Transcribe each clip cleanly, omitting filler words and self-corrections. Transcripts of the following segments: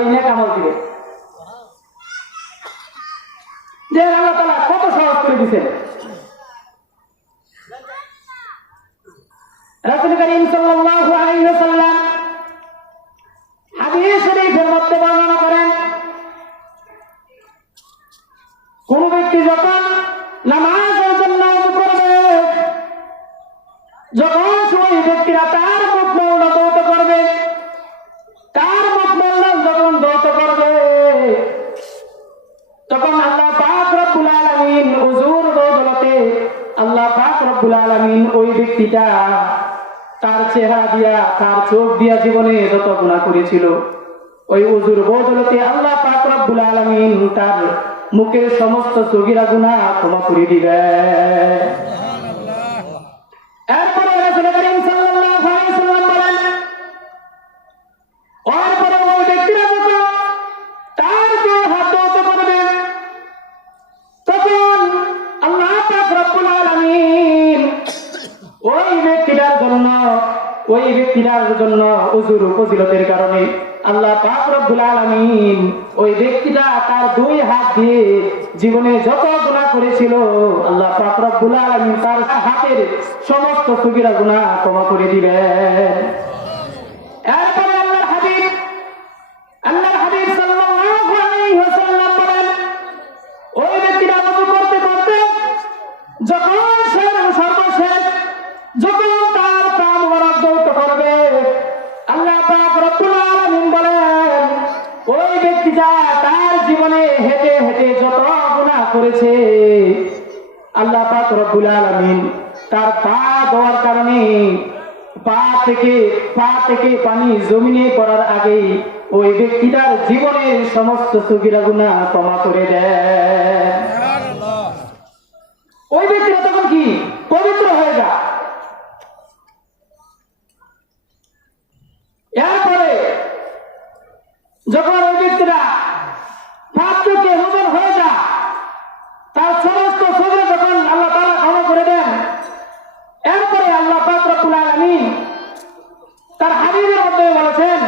এই নেক আমল দিবে। যে আল্লাহ তাআলা কত সহজ করে দিয়েছেন। রাসূল করিম সাল্লাল্লাহু আলাইহি ওয়াসাল্লাম হাদিস শরীফের মধ্যে বর্ণনা করেন, কোন ব্যক্তি যখন নামাজের জন্য ওযু করবে, যখন ওই ব্যক্তিরা তার মুখ মলনা ধৌত করবে, তার মুখ মলনা যখন ধৌত করবে, তখন আল্লাহ পাক রব্বুল আলামিন ওযুর বদলতে আল্লাহ পাক রব্বুল আলামিন ওই ব্যক্তিটা তার চেহারা দিয়া, তার চোখ দিয়া জীবনে যত গুনাহ করেছিল, ওই ওযুর বদলতে আল্লাহ পাক রব্বুল আলামিন তার মুখের সমস্ত সগীরা গুনাহ ক্ষমা করে দিবেন। এরপরে রাসূল করিম সাল্লাল্লাহু আলাইহি ওয়াসাল্লাম বলেন, এরপরে ওই ব্যক্তিরা যখন তার দেহে হাত ধৌত করবে, তখন আল্লাহ পাক রব্বুল আলামিন ওই ব্যক্তিটার জন্য ওযুর ফজিলতের কারণে আল্লাহ পাক রব্বুল আলামিন ওই ব্যক্তিটা তার দুই হাত দিয়ে জীবনে যত গুনাহ করেছিল, আল্লাহ পাক রব্বুল আলামিন তার হাতের সমস্ত সগীরা গুনাহ ক্ষমা করে দিবেন। এরপরে আল্লাহর হাবিব সাল্লাল্লাহু আলাইহি ওয়াসাল্লাম বলেন, ওই ব্যক্তিটা ওযু করতে করতে যখন সর্বশেষ যখন তার প্রাণ মোবারক ধৌত করবে, আল্লাহ পাক রব্বুল আলামিন বলেন, ওই ব্যক্তিটা তার জীবনে হেঁটে হেঁটে যত গুনাহ করেছে, আল্লাহ পাক রব্বুল আলামিন তার পা দেওয়ার কারণে পা থেকে পানি জমিনে পড়ার আগেই ওই ব্যক্তিটার জীবনের সমস্ত সগীরা গুনাহ ক্ষমা করে দেন। ওই ব্যক্তিটা তখন কি পবিত্র হয়ে যায়। এরপরে যখন ওই ব্যক্তিরা পাপ থেকে মোচন হয়ে যায়, তার সমস্ত সগীরা যখন আল্লাহ তাআলা ক্ষমা করে দেন, এরপরে আল্লাহ পাক রব্বুল আলামিন তার হাবিবের মধ্যে বলেছেন,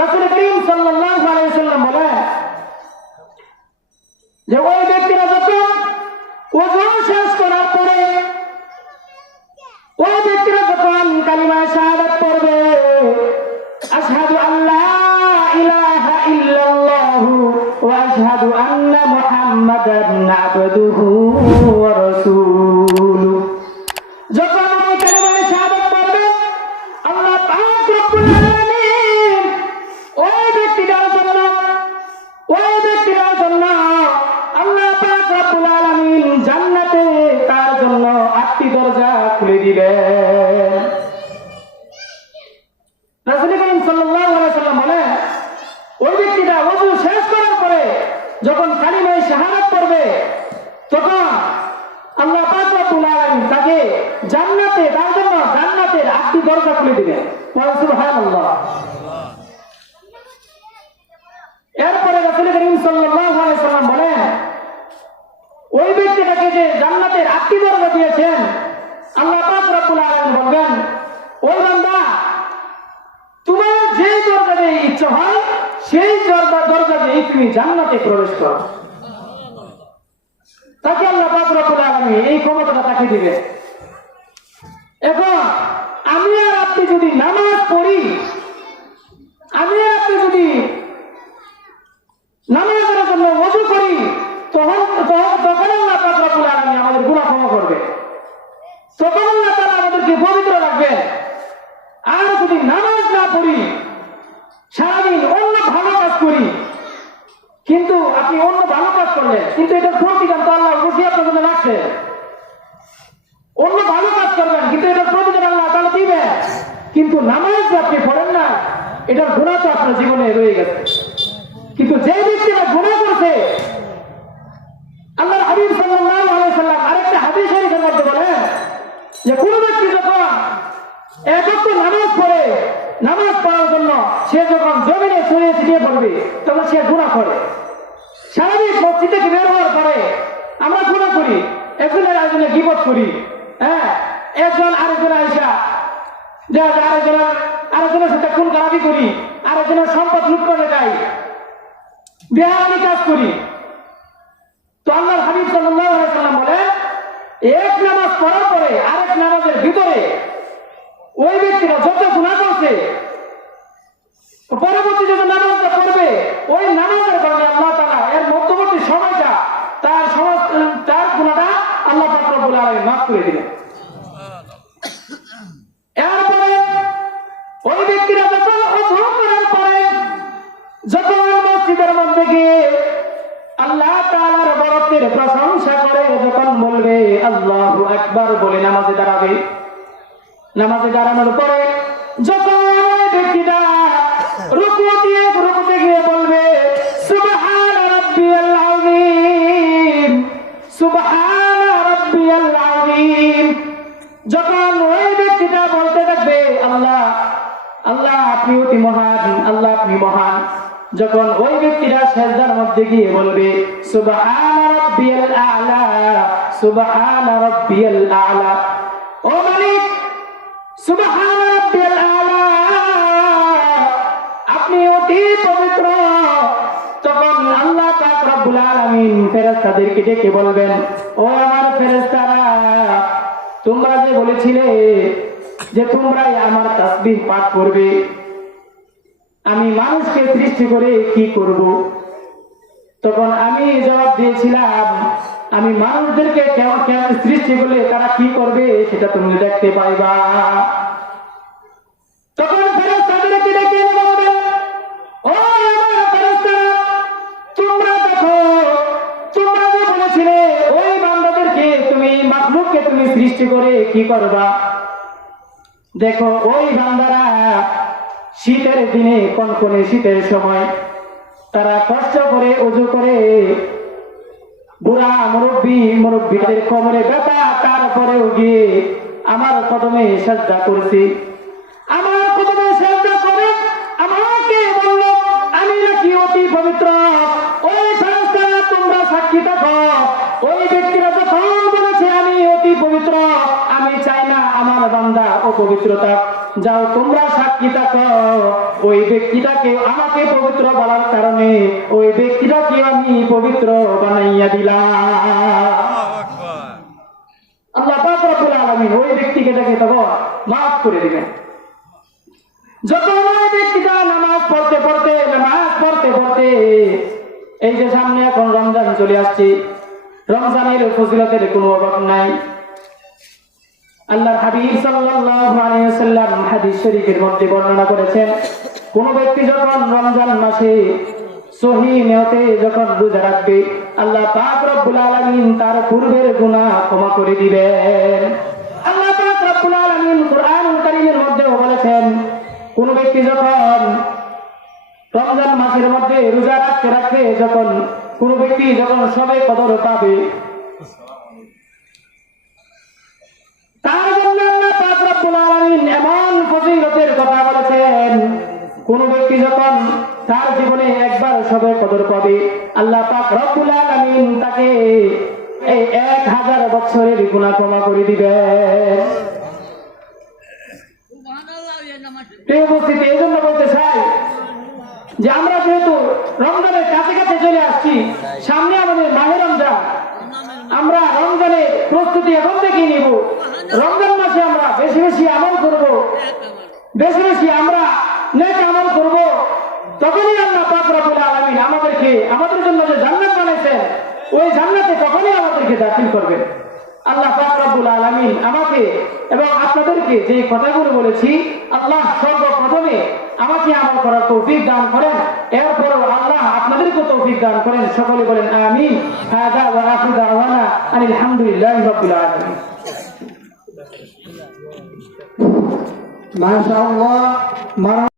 রাসূল করিম সাল্লাল্লাহু আলাইহি ওয়াসাল্লাম বলেন যে ওই ব্যক্তিরা যখন ওযু শেষ করার পরে, ওই ব্যক্তিরা যখন কালিমা শাহাদাত পড়বে, আশহাদু আল্লা ইলাহা ইল্লাল্লাহু ওয়া আশহাদু আন্না মুহাম্মাদান আবদুহু ওয়া রাসূলুহু, যখন ওই কালিমা শাহাদাত পড়বে, আল্লাহ পাক রব্বুল আলামিন ওই ব্যক্তিটার জন্য আল্লাহ পাক রব্বুল আলামিন জান্নাতে তার জন্য 8টি দরজা খুলে দিবেন। রাসূল করিম সাল্লাল্লাহু আলাইহি ওয়াসাল্লাম বলেন, ওই ব্যক্তিটা ওযু শেষ করার পরে যখন কালিমা শাহাদাত পড়বে, তখন আল্লাহ পাক রব্বুল আলামিন তাকে জান্নাতে তার জন্য জান্নাতের 8টি দরজা খুলে দিবেন। সুবহানাল্লাহ। এরপরে রাসূল করিম সাল্লাল্লাহু আলাইহি ওয়াসাল্লাম বলেন, ওই ব্যক্তিটাকে যে জান্নাতের 8টি দরজা দিয়েছেন, আল্লাহ পাক রব্বুল আলামিন বলবেন, ওই বান্দা তোমার যে দরজা দিয়ে ইচ্ছা হয় সেই দরজা দিয়ে তুমি জান্নাতে প্রবেশ করো। তাকে আল্লাহ পাক রব্বুল আলামিন এই ক্ষমতাটা তাকে দিবে। এখন আমি আর আপনি যদি নামাজ পড়ি, আমি আর আপনি যদি নামাজের জন্য ওযু করি, তখন আল্লাহ পাক রব্বুল আলামিন আমাদের গুনাহ ক্ষমা করবে, তখন আল্লাহ তাআলা আমাদেরকে পবিত্র রাখবেন। আর যদি নামাজ না পড়ি, সারাদিন অন্য ভালো কাজ করি, কিন্তু আপনি অন্য ভালো কাজ করলেন, কিন্তু এটার প্রতিদান তো আল্লাহ অবশ্যই আপনার জন্য রাখছে। অন্য ভালো কাজ করবেন, কিন্তু এটার প্রতিদান আল্লাহ তাআলা দিবেন, কিন্তু নামাজ আপনি পড়েন না, এটার গুনাহ তো আপনার জীবনে রয়ে গেছে। কিন্তু যে ব্যক্তিরা গুনাহ করছে, আল্লাহর হাবিব সাল্লাল্লাহু আলাইহি ওয়াসাল্লাম আরেকটা হাদিস শরীফের মধ্যে বলেন যে কোন ব্যক্তি যখন এক ওয়াক্ত নামাজ পড়ে, নামাজ পড়ার জন্য সে যখন জমিনে ছড়িয়ে ছিটিয়ে পড়বে, তখন সে গুনাহ করে। সারাদিন মসজিদ থেকে বের হওয়ার পরে আমরা গুনাহ করি, একজনের আরেকজনের গীবত করি, একজন আরেকজনের আইসা দেখা যায় আরেকজনের সাথে খুন খারাপি করি, আরেকজনের সম্পদ লুট করে যাই, বেহায়ানি কাজ করি। তো আল্লাহর হাবিব সাল্লাল্লাহু আলাইহি ওয়াসাল্লাম বলেন, এক নামাজ পড়ার পরে আরেক নামাজের ভিতরে ওই ব্যক্তিরা যত গুনাহ করছে, পরবর্তীতে যে নামাজটা পড়বে ওই নামাজের কারণে আল্লাহ তাআলা এর মধ্যবর্তী সময়টা তার গুনাহটা আল্লাহ পাক রব্বুল আলামিন মাফ করে দিলেন। এরপরে ওই ব্যক্তিরা যখন ওযু করার পরে যখন মসজিদের মধ্যে গিয়ে আল্লাহ তাআলার বরকতের প্রশংসা করে যখন বলবে আল্লাহু আকবার বলে নামাজে দাঁড়াবে, নামাজে দাঁড়ানোর পরে যখন ওই ব্যক্তিটা রুকুতে গিয়ে বলবে সুবহান রাব্বিয়াল আযীম, সুবহান রাব্বিয়াল আযীম, যখন ওই ব্যক্তিটা বলতে থাকবে আল্লাহ আল্লাহ আপনি অতি মহান, আল্লাহ আপনি মহান, যখন ওই ব্যক্তিরা সিজদার মধ্যে গিয়ে বলবে সুবহান রাব্বিয়াল আ'লা, সুবহান রাব্বিয়াল আ'লা, ও মালিক সুবহান রাব্বিয়াল আ'লা, আপনি অতি পবিত্র, তখন আল্লাহ পাক রব্বুল আলামিন ফেরেশতাদেরকে ডেকে বলবেন, ও আমার ফেরেশতারা, তোমরা যে বলেছিলে যে তোমরাই আমার তাসবিহ পাঠ করবে, আমি মানুষকে সৃষ্টি করে কি করব? তখন আমি জবাব দিয়েছিলাম, আমি মানুষদেরকে কেমন কেমন সৃষ্টি করলে তারা কি করবে সেটা তুমি দেখতে পাইবা। তখন ফেরেশতাদেরকে ডেকে বলবেন, ও আমার ফেরেশতারা, তোমরা দেখো, তোমরা যে বলেছিলে ওই বান্দাদেরকে তুমি মাখলুককে তুমি সৃষ্টি করে কি করবা, দেখো ওই বান্দারা শীতের দিনে কনকনে শীতের সময় তারা কষ্ট করে ওযু করে, বুড়া মুরব্বীদের কোমরে ব্যথা, তারপরেও গিয়ে আমার কদমে সিজদা করছি, আমার কদমে সিজদা করে আমাকে বলল আমি নাকি অতি পবিত্র। ওই ফেরেশতারা তোমরা সাক্ষী থাকো, ওই ব্যক্তিরা যখন বলেছে আমি অতি পবিত্র, আমি চাই না আমার বান্দা অপবিত্রতা, যাও তোমরা সাক্ষী থাকো, ওই ব্যক্তিটাকে আমাকে পবিত্র বলার কারণে ওই ব্যক্তিটাকে আমি পবিত্র বানাইয়া দিলাম। আল্লাহ পাক রব্বুল আলামিন ওই ব্যক্তিকে তখন মাফ করে দিবেন। যখন ওই ব্যক্তিটা নামাজ পড়তে পড়তে এই যে সামনে এখন রমজান চলে আসছে, রমজানের ফজিলতের কোনো অভাব নাই। আল্লাহর হাবিব সাল্লাল্লাহু আলাইহি ওয়াসাল্লাম হাদিস শরীফের মধ্যে বর্ণনা করেছেন, কোন ব্যক্তি যখন রমজান মাসে সহি নিয়তে যখন রোজা রাখবে, আল্লাহ পাক রব্বুল আলামিন তার পূর্বের গুনাহ ক্ষমা করে দিবেন। আল্লাহ পাক রব্বুল আলামিন কুরআনুল কারীমের মধ্যে বলেছেন, কোন ব্যক্তি যখন রমজান মাসের মধ্যে রোজা রাখতে যখন কোন ব্যক্তি যখন সবে কদর পাবে, তার জন্য আল্লাহ পাক রব্বুল আলামিন এমন ফজিলতের কথা বলেছেন, কোন ব্যক্তি যখন তার জীবনে একবার সবে কদর পাবে, আল্লাহ পাক রব্বুল আলামিন তাকে এই 1000 বছরের গুনাহ ক্ষমা করে দিবেন। এই উপস্থিতি এই জন্য বলতে চাই যে আমরা যেহেতু রমজানের কাছাকাছি চলে আসছি, সামনে আমাদের মাহে রমজান, আমরা রমজানের প্রস্তুতি এখন থেকেই নিব। রমজান মাসে আমরা বেশি বেশি আমল করব, বেশি বেশি আমরা নেক আমল করব, তখনই আল্লাহ পাক রব্বুল আলামিন আমাদেরকে আমাদের জন্য যে জান্নাত বানাইছেন ওই জান্নাতে তখনই আমাদেরকে দাখিল করবেন। আল্লাহ পাক রব্বুল আলামিন আমাকে এবং আপনাদেরকে যে কথাগুলো বলেছি, আল্লাহ সর্বপ্রথমে আমাকে আমল করার তৌফিক দান করেন, এরপরও আল্লাহ আপনাদেরকে তৌফিক দান করেন। সকলে বলেন আমিন। হাদা ওয়া আখিরু দাওয়ানা আনিল হামদুলিল্লাহি রাব্বিল আলামিন। মাশাআল্লাহ।